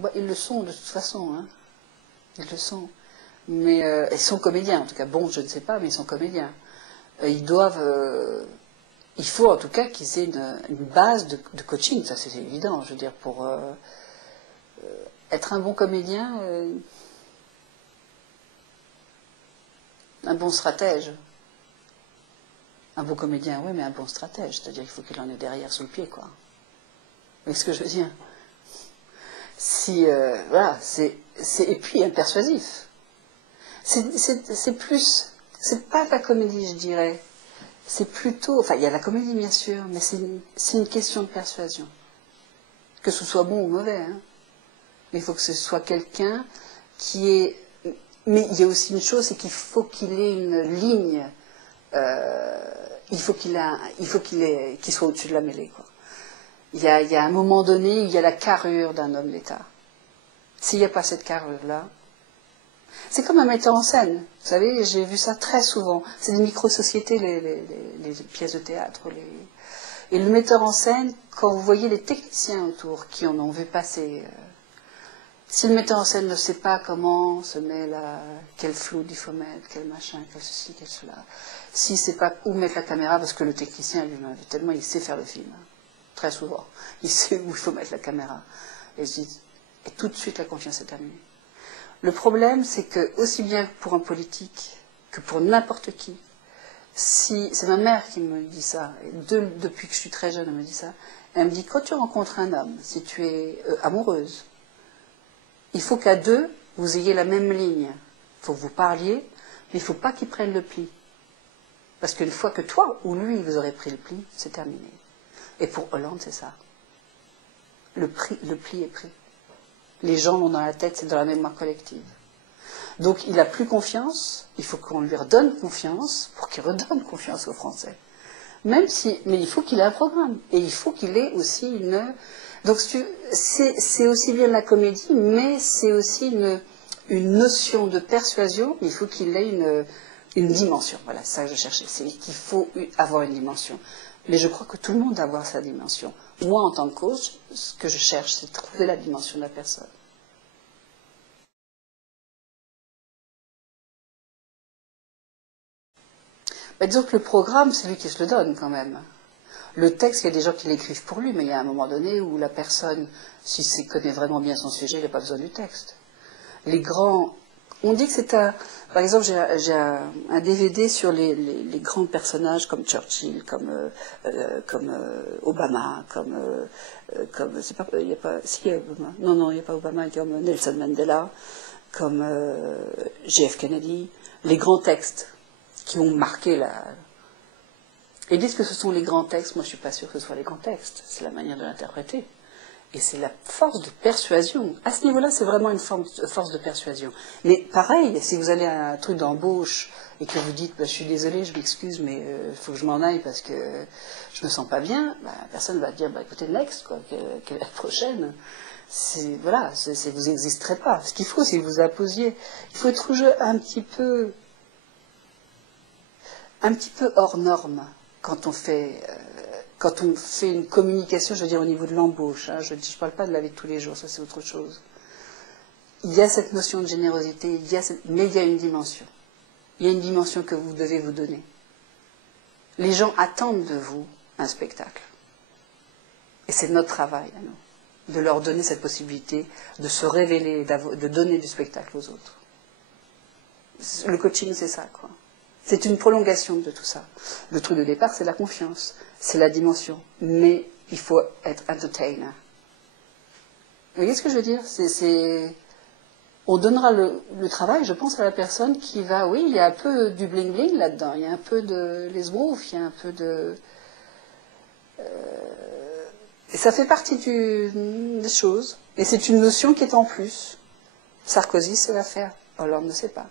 Bah, ils le sont de toute façon, hein. Ils le sont. Mais ils sont comédiens, en tout cas. Bon, je ne sais pas, mais ils sont comédiens. Ils doivent... il faut en tout cas qu'ils aient une base de coaching, ça c'est évident. Je veux dire, pour être un bon comédien, un bon stratège. Un bon comédien, oui, mais un bon stratège. C'est-à-dire qu'il faut qu'il en ait derrière sous le pied, quoi. Vous voyez ce que je veux dire? Si, voilà, et puis un persuasif. C'est plus, c'est pas de la comédie, je dirais. C'est plutôt, enfin, il y a la comédie bien sûr, mais c'est une question de persuasion. Que ce soit bon ou mauvais, hein. Mais il faut que ce soit quelqu'un qui est. Mais il y a aussi une chose, c'est qu'il faut qu'il ait une ligne. Il faut qu'il soit au-dessus de la mêlée, quoi. Il y a un moment donné, il y a la carrure d'un homme d'État. S'il n'y a pas cette carrure-là, c'est comme un metteur en scène. Vous savez, j'ai vu ça très souvent. C'est des micro-sociétés, les pièces de théâtre. Et le metteur en scène, quand vous voyez les techniciens autour qui en ont vu passer, si le metteur en scène ne sait pas comment se met quel flou il faut mettre, quel machin, quel ceci, quel cela, s'il ne sait pas où mettre la caméra, parce que le technicien lui-même, tellement il sait faire le film, très souvent, il sait où il faut mettre la caméra. Et tout de suite la confiance est terminée. Le problème, c'est que, aussi bien pour un politique que pour n'importe qui, c'est ma mère qui me dit ça, et depuis que je suis très jeune, elle me dit ça, elle me dit, quand tu rencontres un homme, si tu es amoureuse, il faut qu'à deux, vous ayez la même ligne. Il faut que vous parliez, mais il ne faut pas qu'il prenne le pli. Parce qu'une fois que toi ou lui, vous aurez pris le pli, c'est terminé. Et pour Hollande, c'est ça. Le pli est pris. Les gens l'ont dans la tête, c'est dans la mémoire collective. Donc il n'a plus confiance, il faut qu'on lui redonne confiance pour qu'il redonne confiance aux Français. Mais il faut qu'il ait un programme. Et il faut qu'il ait aussi une... Donc c'est aussi bien de la comédie, mais c'est aussi une notion de persuasion, il faut qu'il ait une dimension. Voilà, c'est ça que je cherchais. C'est qu'il faut avoir une dimension. Mais je crois que tout le monde doit avoir sa dimension. Moi, en tant que coach, ce que je cherche, c'est de trouver la dimension de la personne. Bah, disons que le programme, c'est lui qui se le donne quand même. Le texte, il y a des gens qui l'écrivent pour lui, mais il y a un moment donné où la personne, s'il connaît vraiment bien son sujet, il n'a pas besoin du texte. Les grands... On dit que c'est un... Par exemple, j'ai un DVD sur les grands personnages comme Churchill, comme Obama, c'est pas... Il y a pas... Si, il y a Obama. Non, il n'y a pas Obama, il y a comme Nelson Mandela, comme JF Kennedy. Les grands textes qui ont marqué la... Ils disent que ce sont les grands textes. Moi, je ne suis pas sûre que ce soit les grands textes. C'est la manière de l'interpréter. Et c'est la force de persuasion. À ce niveau-là, c'est vraiment une force de persuasion. Mais pareil, si vous allez à un truc d'embauche et que vous dites, bah, je suis désolé, je m'excuse, mais il faut que je m'en aille parce que je me sens pas bien, bah, personne va dire, bah, écoutez, next, quoi, que la prochaine. Voilà, vous n'existerez pas. Ce qu'il faut, c'est que vous apposiez. Il faut être un petit peu hors norme quand on fait une communication, je veux dire au niveau de l'embauche, hein, je ne parle pas de la vie de tous les jours, ça c'est autre chose. Il y a cette notion de générosité, mais il y a une dimension. Il y a une dimension que vous devez vous donner. Les gens attendent de vous un spectacle. Et c'est notre travail à nous, de leur donner cette possibilité de se révéler, de donner du spectacle aux autres. Le coaching, c'est ça, quoi. C'est une prolongation de tout ça. Le truc de départ, c'est la confiance, c'est la dimension. Mais il faut être entertainer. Vous voyez ce que je veux dire? On donnera le travail, je pense, à la personne qui va... Oui, il y a un peu du bling-bling là-dedans, il y a un peu de l'esbrouf, il y a un peu de... ça fait partie des choses. Et c'est une notion qui est en plus. Sarkozy sait la faire, Hollande ne sait pas.